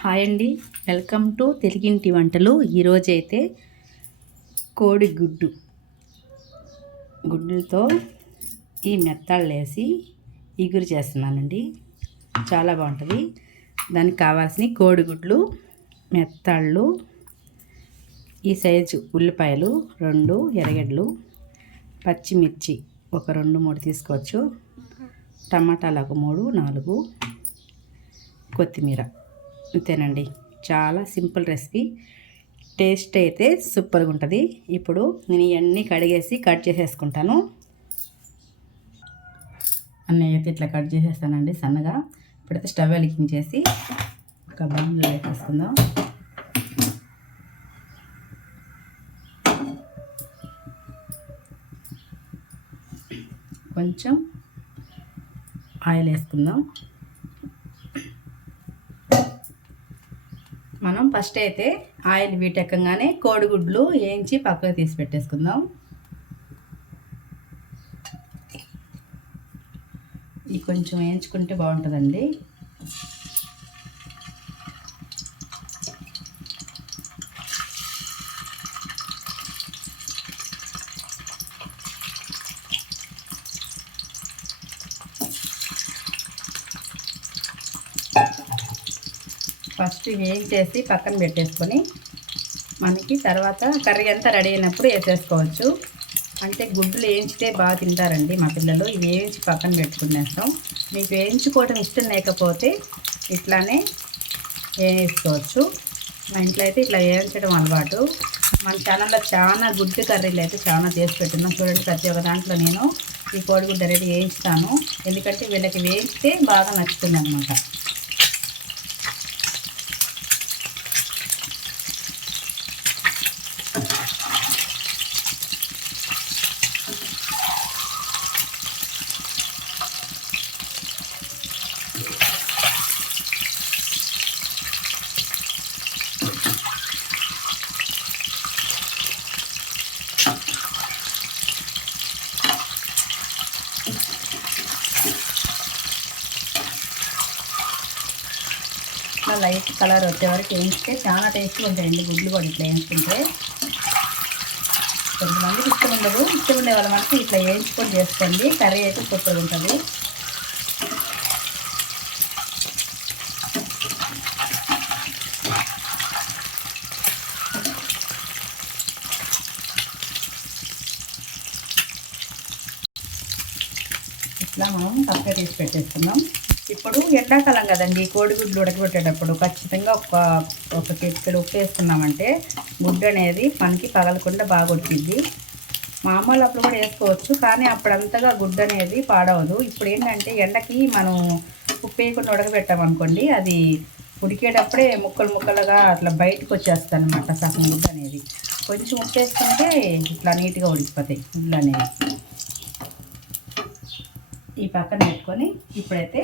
Hi అండి, welcome to తెలుగింటి వంటలు. ఈరోజైతే కోడి గుడ్డుతో ఈ మెత్తాళ్ళు వేసి ఇగురు చేస్తున్నానండి. చాలా బాగుంటుంది. దానికి కావాల్సిన కోడిగుడ్లు, మెత్తాళ్ళు, ఈ సైజు ఉల్లిపాయలు 2, ఎర్రగడ్డలు, పచ్చిమిర్చి ఒక 2-3 తీసుకోవచ్చు, టమాటాలు ఒక 3-4, కొత్తిమీర. అంతేనండి, చాలా సింపుల్ రెసిపీ. టేస్ట్ అయితే సూపర్గా ఉంటుంది. ఇప్పుడు నేను ఇవన్నీ కడిగేసి కట్ చేసేసుకుంటాను. అన్నీ అయితే ఇట్లా కట్ చేసేస్తానండి సన్నగా. ఇప్పుడైతే స్టవ్ వెలిగించేసి ఒక బౌల్లో వేసేసుకుందాం. కొంచెం ఆయిల్ వేసుకుందాం. మనం ఫస్ట్ అయితే ఆయిల్ వీటెక్కగానే కోడిగుడ్లు వేయించి పక్కకు తీసి పెట్టేసుకుందాం. ఇది కొంచెం వేయించుకుంటే బాగుంటుందండి. ఫస్ట్ వేయించేసి పక్కన పెట్టేసుకొని మనకి తర్వాత కర్రీ అంతా రెడీ అయినప్పుడు వేసేసుకోవచ్చు. అంటే గుడ్లు వేయించితే బాగా తింటారండి మా పిల్లలు. ఇవి వేయించి పక్కన పెట్టుకునేస్తాం. మీకు వేయించుకోవడం ఇష్టం లేకపోతే ఇట్లానే వేసుకోవచ్చు. మా ఇంట్లో అయితే ఇట్లా వేయించడం అలవాటు. మన ఛానల్లో చాలా గుడ్డు కర్రీలు అయితే చాలా చేసి పెట్టున్నాం. చూడండి, ప్రతి ఒక్క దాంట్లో నేను ఈ కోడిగుడ్డు అనేది వేయించుతాను. ఎందుకంటే వీళ్ళకి వేయిస్తే బాగా నచ్చుతుంది అన్నమాట. లైట్ కలర్ వచ్చే వరకు వేయించితే చాలా టేస్ట్గా ఉంటాయండి గుడ్లు కూడా. ఇట్లా వేయించుకుంటే కొంతమందికి ఇష్టం ఉండదు. ఇష్టం ఉండే వాళ్ళ మనకి ఇట్లా వేయించుకొని చేసుకోండి. కర్రీ అయితే సూపర్ ఉంటుంది. ఇట్లా మనం పక్కన తీసి పెట్టేస్తున్నాం. ఇప్పుడు ఎండాకాలం కదండి, కోడిగుడ్లు ఉడకబెట్టేటప్పుడు ఖచ్చితంగా ఒక చిటికెడు ఉప్పు వేసుకున్నామంటే గుడ్డు అనేది మనకి పగలకుండా బాగా ఉడికిద్ది. మామూలు అప్పుడు కూడా వేసుకోవచ్చు, కానీ అప్పుడంతగా గుడ్డు అనేది పాడవదు. ఇప్పుడు ఏంటంటే ఎండకి మనం ఉప్పు వేయకుండా ఉడకబెట్టామనుకోండి, అది ఉడికేటప్పుడే ముక్కలు ముక్కలుగా అట్లా బయటకు వచ్చేస్తుంది అనమాట సగం గుడ్డు అనేది. కొంచెం ఉప్పు వేసుకుంటే ఇట్లా నీట్గా ఉడికిపోతాయి గుడ్లు అనేవి. ఈ పక్కన పెట్టుకొని ఇప్పుడైతే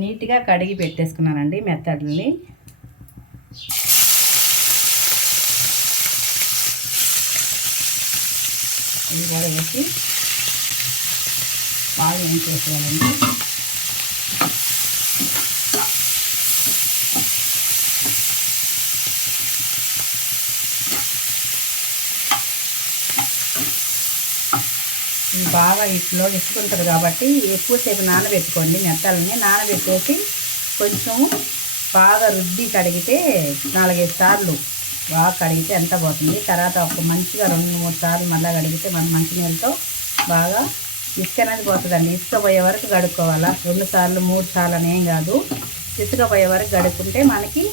నీట్గా కడిగి పెట్టేసుకున్నానండి మెత్తడ్లని. ఇవి కూడా వేసి బాగా ఏం చేసేయాలండి. ఇవి బాగా ఇట్లో ఇసుకుంటుంది కాబట్టి ఎక్కువసేపు నానబెట్టుకోండి. మెత్తలని నానబెట్టేసి కొంచెం బాగా రుద్ది కడిగితే 4-5 సార్లు బాగా కడిగితే ఎంత పోతుంది. తర్వాత ఒక మంచిగా 2-3 సార్లు మళ్ళీ కడిగితే మన మంచినీళ్ళతో బాగా ఇసుక అనేది పోతుందండి. ఇసుక పోయే వరకు కడుక్కోవాలా. 2 సార్లు 3 సార్లు అని ఏం కాదు, ఇసుక పోయే వరకు కడుక్కుంటే మనకి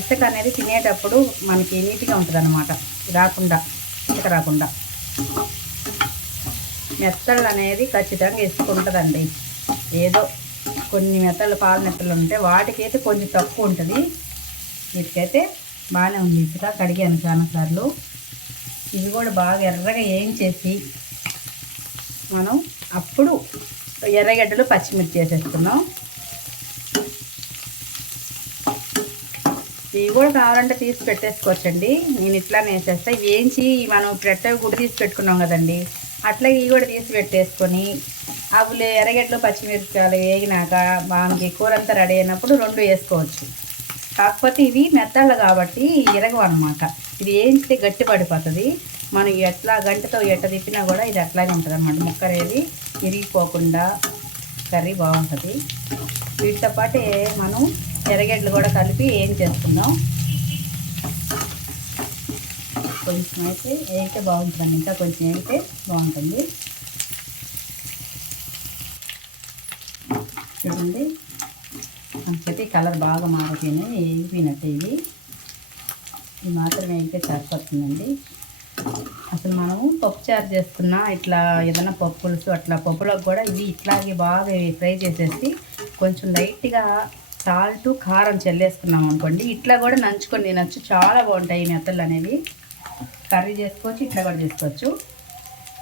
ఇసుక అనేది తినేటప్పుడు మనకి నీట్గా ఉంటుంది అన్నమాట. రాకుండా ఇసుక రాకుండా మెత్తళ్ళు అనేది ఖచ్చితంగా ఇసుకుంటుందండి. ఏదో కొన్ని మెత్తళ్ళు పాల మెత్తలు ఉంటే వాటికైతే కొంచెం తక్కువ ఉంటుంది. వీటికైతే బాగానే ఉంది. ఇసుక కడిగాను చాలాసార్లు. ఇవి కూడా బాగా ఎర్రగా వేయించేసి మనం అప్పుడు ఎర్రగడ్డలు పచ్చిమిర్చి వేసేస్తున్నాం. ఇవి కూడా కావాలంటే తీసి పెట్టేసుకోవచ్చండి. నేను ఇట్లానే వేసేస్తా. వేయించి మనం పెట్ట గుడి తీసి పెట్టుకున్నాం కదండి, అట్లా ఇవి కూడా తీసి పెట్టేసుకొని అవి ఎర్రగడ్డలు పచ్చిమిరపకాయలు వేగినాక మనకి కూర అంతా రెడీ అయినప్పుడు 2 వేసుకోవచ్చు. కాకపోతే ఇవి మెత్తళ్ళు కాబట్టి ఇరగవు అనమాట. ఇది వేయించితే గట్టి పడిపోతుంది. మనం ఎట్లా గంటతో ఎట్ట తిప్పినా కూడా ఇది అట్లాగే ఉంటుంది అన్నమాట. ముక్క అనేది ఇరిగిపోకుండా కర్రీ బాగుంటుంది. వీటితో పాటే మనం ఎర్రగడ్డలు కూడా కలిపి ఏం చేసుకుందాం. కొంచెం అయితే వేయితే బాగుంటుందండి, ఇంకా కొంచెం వేయితే బాగుంటుంది. చూడండి, మనకైతే కలర్ బాగా మారిపోయినాయి, వేగిపోయినట్టు ఇవి మాత్రం వేగితే సరిపోతుందండి. అసలు మనము పప్పు చారు చేసుకున్నా ఇట్లా ఏదైనా పప్పు పులుసు అట్లా పప్పులకు కూడా ఇవి ఇట్లాగే బాగా ఫ్రై చేసేసి కొంచెం లైట్గా సాల్ట్ కారం చల్లేసుకున్నాం అనుకోండి, ఇట్లా కూడా నంచుకొని తినచ్చు. చాలా బాగుంటాయి మెత్తలు అనేవి. కర్రీ చేసుకోవచ్చు, ఇట్లా కూడా చేసుకోవచ్చు.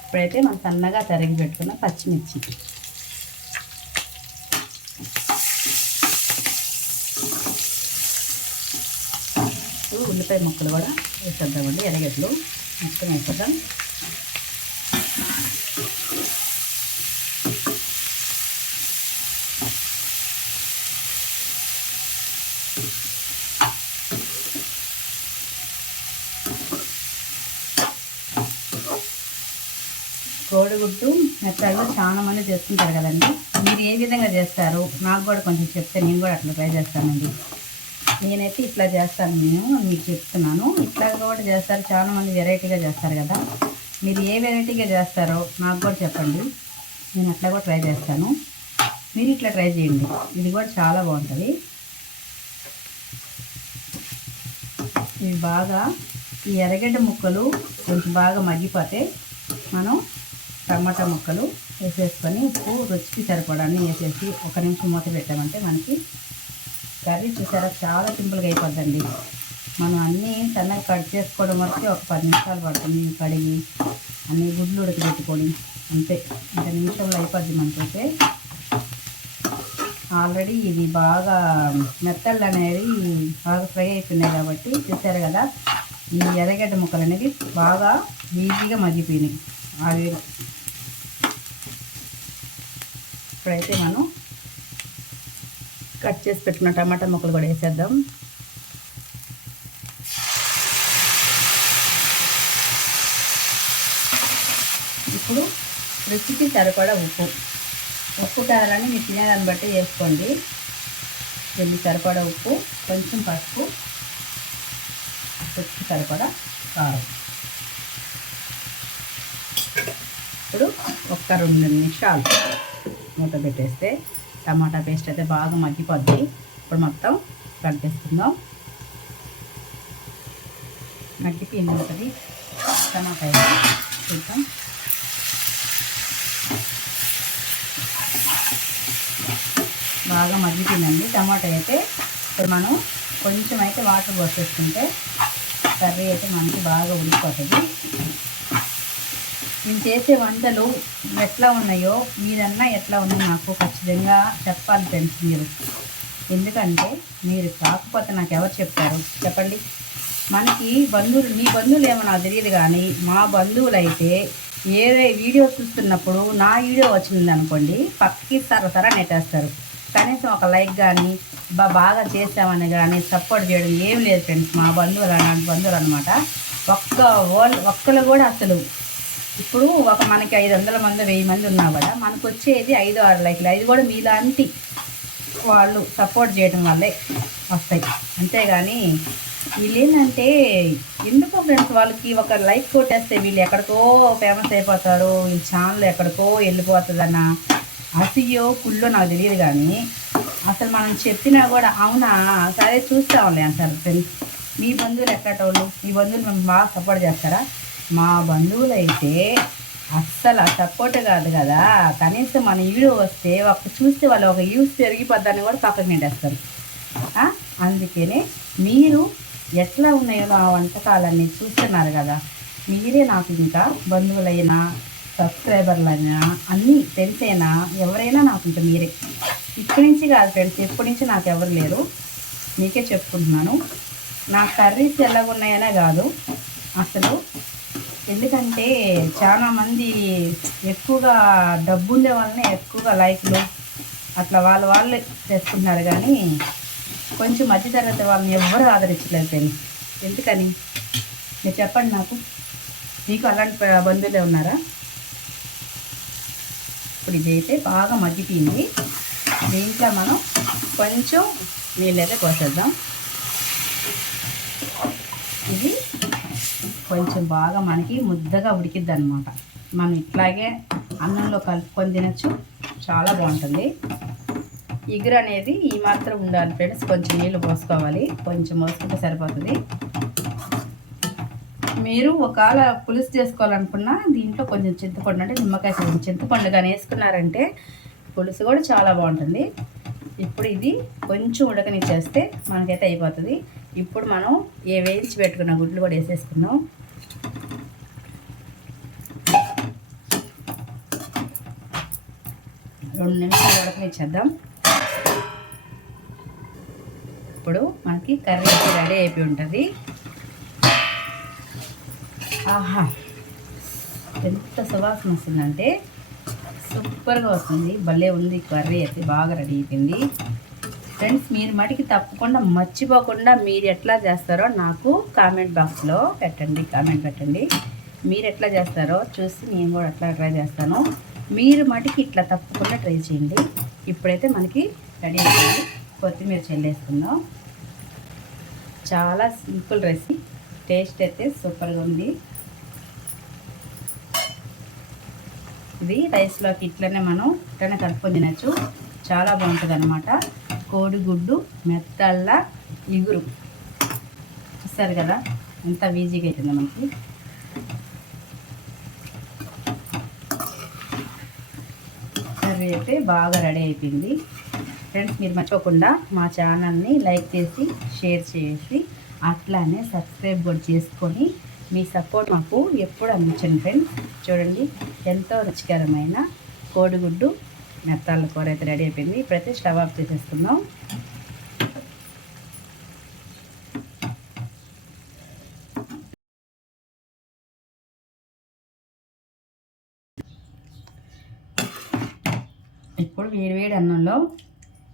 ఇప్పుడైతే మనం సన్నగా తరిగి పెట్టుకున్న పచ్చిమిర్చి, ఉల్లిపాయ ముక్కలు కూడా వేసేద్దామండి. ఎర్రగడ్డలు మొత్తం వేసేద్దాం. కోడిగుడ్డు మెత్తలు చాలా మంది చేసుకుంటారు కదండి. మీరు ఏ విధంగా చేస్తారు నాకు కూడా కొంచెం చెప్తే నేను కూడా అట్లా ట్రై చేస్తానండి. నేనైతే ఇట్లా చేస్తాను, మీకు చెప్తున్నాను. ఇట్లా కూడా చేస్తారు, చాలా మంది వెరైటీగా చేస్తారు కదా. మీరు ఏ వెరైటీగా చేస్తారో నాకు కూడా చెప్పండి, నేను అట్లా కూడా ట్రై చేస్తాను. మీరు ఇట్లా ట్రై చేయండి, ఇది కూడా చాలా బాగుంటుంది. ఇవి బాగా ఈ ఎర్రగడ్డ ముక్కలు కొంచెం బాగా మగ్గిపోతే మనం టమాటా ముక్కలు వేసేసుకొని ఉప్పు రుచికి సరిపడాన్ని వేసేసి 1 నిమిషం మూత పెట్టామంటే మనకి కర్రీ చూసారా చాలా సింపుల్గా అయిపోద్దండి. మనం అన్నీ సన్నగా కట్ చేసుకోవడం వరకు ఒక 10 నిమిషాలు పడుతుంది. కడిగి అన్ని గుడ్లు ఉడకబెట్టుకొని అంతే 1 నిమిషంలో అయిపోద్ది మనకైతే. ఆల్రెడీ ఇది బాగా మెత్తళ్ళు అనేవి బాగా ఫ్రై అయిపోయినాయి కాబట్టి చూసారు కదా, ఈ ఎర్రగడ్డ ముక్కలు అనేవి బాగా ఈజీగా మగ్గిపోయినాయి ఆవిరి. ఇప్పుడైతే మనం కట్ చేసి పెట్టుకున్న టమాటా ముక్కలు కూడా వేసేద్దాం. ఇప్పుడు రుచికి సరిపడా ఉప్పు కారాన్ని మీరు తినేదాన్ని బట్టి వేసుకోండి. దీనికి సరిపడా ఉప్పు, కొంచెం పసుపు, రుచికి సరిపడా కారం. ఇప్పుడు 1-2 నిమిషాలు మూత పెట్టేస్తే టమాటా పేస్ట్ అయితే బాగా మగ్గిపోద్ది. ఇప్పుడు మొత్తం కలిపేసుకుందాం. మగ్గిపోయింది ఉంటుంది టమాటా అయితే చూద్దాం. బాగా మగ్గిపోయిందండి టమాటా అయితే. ఇప్పుడు మనం కొంచెం అయితే వాటర్ పోసేసుకుంటే కర్రీ అయితే మనకి బాగా ఉడికిపోతుంది. నేను చేసే వంటలు ఎట్లా ఉన్నాయో మీరన్నా ఎట్లా ఉన్నాయో నాకు ఖచ్చితంగా చెప్పాలి ఫ్రెండ్స్ మీరు. ఎందుకంటే మీరు కాకపోతే నాకు ఎవరు చెప్తారు చెప్పండి. మనకి బంధువులు, మీ బంధువులు ఏమో నాకు తెలియదు కానీ మా బంధువులు అయితే ఏదే వీడియో చూస్తున్నప్పుడు నా వీడియో వచ్చిందనుకోండి పక్కకి సరసరా నెట్టేస్తారు. కనీసం ఒక లైక్ కానీ బాగా చేసామని కానీ సపోర్ట్ చేయడం ఏం లేదు ఫ్రెండ్స్. మా బంధువులు అలాంటి బంధువులు అనమాట. ఒక్కరు కూడా అసలు ఇప్పుడు మనకి 500 మంది 1000 మంది ఉన్నా కూడా మనకు వచ్చేది 5-6 లైక్లు. అది కూడా మీలాంటి వాళ్ళు సపోర్ట్ చేయడం వల్లే వస్తాయి. అంతేగాని వీళ్ళు ఏంటంటే ఎందుకో ఫ్రెండ్స్ వాళ్ళకి ఒక లైక్ కొట్టేస్తే వీళ్ళు ఎక్కడికో ఫేమస్ అయిపోతారు, వీళ్ళ ఛానల్ ఎక్కడికో వెళ్ళిపోతుందన్న అసయ్యో కుళ్ళో నాకు తెలియదు. కానీ అసలు మనం చెప్పినా కూడా అవునా సరే చూస్తాంలే అంటారు ఫ్రెండ్స్. మీ బంధువులు ఎక్కటోళ్ళు, మీ బంధువులు మేము బాగా సపోర్ట్ చేస్తారా? మా బంధువులు అయితే అస్సలు సపోర్ట్ కాదు కదా, కనీసం మన వీడియో వస్తే చూస్తే వాళ్ళు ఒక యూస్ పెరిగిపోద్దని కూడా పక్కకు నెట్టేస్తారు. అందుకనే మీరు ఎట్లా ఉన్నాయో ఆ వంటకాలన్నీ చూస్తున్నారు కదా, మీరే నాకు ఇంకా బంధువులైనా సబ్స్క్రైబర్లైనా అన్నీ ఫ్రెండ్స్ ఎవరైనా నాకు ఇంకా మీరే. ఇప్పటి నుంచి కాదు ఫ్రెండ్స్, ఎప్పటి నుంచి నాకు ఎవరు లేరు, మీకే చెప్పుకుంటున్నాను. నా కర్రీస్ ఎలాగున్నాయనే కాదు అసలు. ఎందుకంటే చాలామంది ఎక్కువగా డబ్బు ఉండే వాళ్ళనే ఎక్కువగా లైక్లు అట్లా వాళ్ళు చేసుకుంటున్నారు. కానీ కొంచెం మధ్యతరగతి వాళ్ళని ఎవ్వరూ ఆదరించలేదు ఫ్రెండ్స్. ఎందుకని మీరు చెప్పండి నాకు. మీకు అలాంటి బంధువులే ఉన్నారా? ఇప్పుడు ఇదైతే బాగా మగ్గిపోయింది. దీంట్లో మనం కొంచెం నీళ్ళైతే పోసేద్దాం. ఇది కొంచెం బాగా మనకి ముద్దగా ఉడికిద్ది అనమాట. మనం ఇట్లాగే అన్నంలో కలుపుకొని తినచ్చు, చాలా బాగుంటుంది. ఇగురు అనేది ఈ మాత్రం ఉండాలి ఫ్రెండ్స్. కొంచెం నీళ్ళు పోసుకోవాలి, కొంచెం పోసుకుంటే సరిపోతుంది. మీరు ఒకవేళ పులుసు చేసుకోవాలనుకున్నా దీంట్లో కొంచెం చింతపండు, అంటే నిమ్మకాయ చింతపండు కానీ వేసుకున్నారంటే పులుసు కూడా చాలా బాగుంటుంది. ఇప్పుడు ఇది కొంచెం ఉడకనిచ్చేస్తే మనకైతే అయిపోతుంది. ఇప్పుడు మనం వేయించి పెట్టుకున్న గుడ్లు కూడా వేసేసుకున్నాం. రెండు నిమిషాలు ఉడకనిచ్చేద్దాం. ఇప్పుడు మనకి కర్రీ రెడీ అయిపోయి ఉంటుంది. ఆహా, ఎంత సువాసన వస్తుందంటే సూపర్గా వస్తుంది. భలే ఉంది కర్రీ అయితే, బాగా రెడీ అయిపోయింది ఫ్రెండ్స్. మీరు మటుకి తప్పకుండా మర్చిపోకుండా మీరు ఎట్లా చేస్తారో నాకు కామెంట్ బాక్స్లో కామెంట్ పెట్టండి. మీరు ఎట్లా చేస్తారో చూసి నేను కూడా అట్లా ట్రై చేస్తాను. మీరు మటుకి ఇట్లా తప్పకుండా ట్రై చేయండి. ఇప్పుడైతే మనకి రెడీ అయిపోయింది. కొత్తిమీర చల్లేసుకుందాం. చాలా సింపుల్ రెసిపీ, టేస్ట్ అయితే సూపర్గా ఉంది. ఇది రైస్లోకి ఇట్లనే మనం ఇట్లనే కలుపుకొని తినచ్చు, చాలా బాగుంటుంది అనమాట. కోడిగుడ్డు మెత్తళ్ళ ఇగురు చూస్తారు కదా, ఎంత ఈజీగా అవుతుంది మనకి. కర్రీ అయితే బాగా రెడీ అయిపోయింది ఫ్రెండ్స్. మీరు మర్చిపోకుండా మా ఛానల్ని లైక్ చేసి షేర్ చేసి అట్లానే సబ్స్క్రైబ్ కూడా చేసుకొని మీ సపోర్ట్ మాకు ఎప్పుడు అందించండి ఫ్రెండ్స్. చూడండి ఎంతో రుచికరమైన కోడిగుడ్డు మెత్తాల కూర అయితే రెడీ అయిపోయింది. ఇప్పుడైతే స్టవ్ ఆఫ్ చేసేసుకుందాం. ఇప్పుడు వేడివేడి అన్నంలో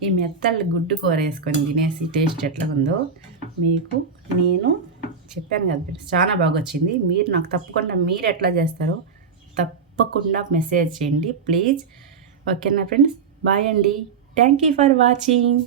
ఈ మెత్తళ్ళ గుడ్డు కూర వేసుకొని తినేసి టేస్ట్ ఎట్లా ఉందో మీకు నేను చెప్పాను కదా ఫ్రెండ్స్, చాలా బాగా వచ్చింది. మీరు నాకు తప్పకుండా మీరు ఎట్లా చేస్తారో తప్పకుండా మెసేజ్ చేయండి ప్లీజ్. ఓకేనా ఫ్రెండ్స్, బాయ్ అండి. Thank you for watching.